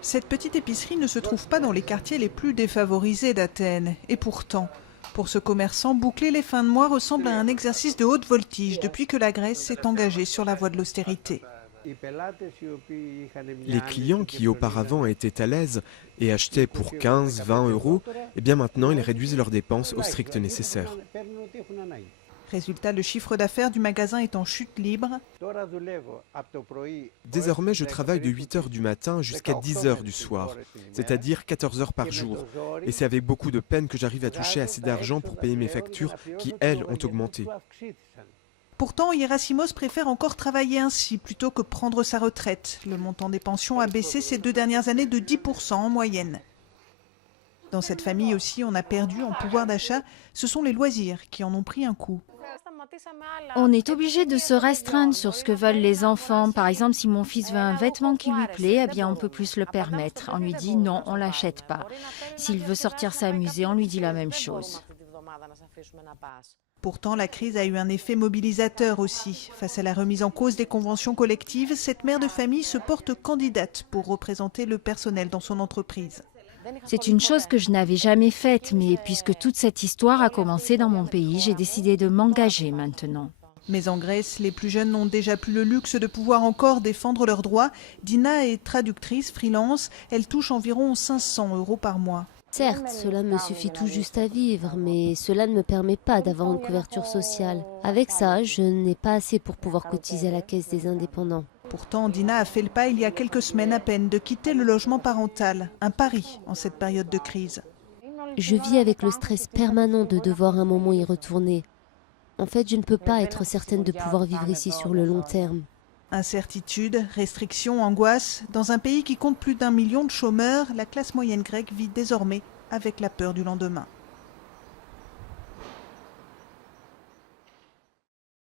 Cette petite épicerie ne se trouve pas dans les quartiers les plus défavorisés d'Athènes. Et pourtant, pour ce commerçant, boucler les fins de mois ressemble à un exercice de haute voltige depuis que la Grèce s'est engagée sur la voie de l'austérité. Les clients qui auparavant étaient à l'aise et achetaient pour 15-20 euros, eh bien maintenant ils réduisent leurs dépenses au strict nécessaire. Résultat, le chiffre d'affaires du magasin est en chute libre. Désormais, je travaille de 8 h du matin jusqu'à 10 h du soir, c'est-à-dire 14 heures par jour. Et c'est avec beaucoup de peine que j'arrive à toucher assez d'argent pour payer mes factures qui, elles, ont augmenté. Pourtant, Hierassimos préfère encore travailler ainsi plutôt que prendre sa retraite. Le montant des pensions a baissé ces 2 dernières années de 10% en moyenne. Dans cette famille aussi, on a perdu en pouvoir d'achat. Ce sont les loisirs qui en ont pris un coup. On est obligé de se restreindre sur ce que veulent les enfants. Par exemple, si mon fils veut un vêtement qui lui plaît, eh bien on peut plus se le permettre. On lui dit non, on l'achète pas. S'il veut sortir s'amuser, on lui dit la même chose. Pourtant, la crise a eu un effet mobilisateur aussi. Face à la remise en cause des conventions collectives, cette mère de famille se porte candidate pour représenter le personnel dans son entreprise. C'est une chose que je n'avais jamais faite, mais puisque toute cette histoire a commencé dans mon pays, j'ai décidé de m'engager maintenant. Mais en Grèce, les plus jeunes n'ont déjà plus le luxe de pouvoir encore défendre leurs droits. Dina est traductrice freelance. Elle touche environ 500 euros par mois. Certes, cela me suffit tout juste à vivre, mais cela ne me permet pas d'avoir une couverture sociale. Avec ça, je n'ai pas assez pour pouvoir cotiser à la caisse des indépendants. Pourtant, Dina a fait le pas il y a quelques semaines à peine de quitter le logement parental. Un pari en cette période de crise. Je vis avec le stress permanent de devoir un moment y retourner. En fait, je ne peux pas être certaine de pouvoir vivre ici sur le long terme. Incertitude, restrictions, angoisse. Dans un pays qui compte plus d'1 million de chômeurs, la classe moyenne grecque vit désormais avec la peur du lendemain.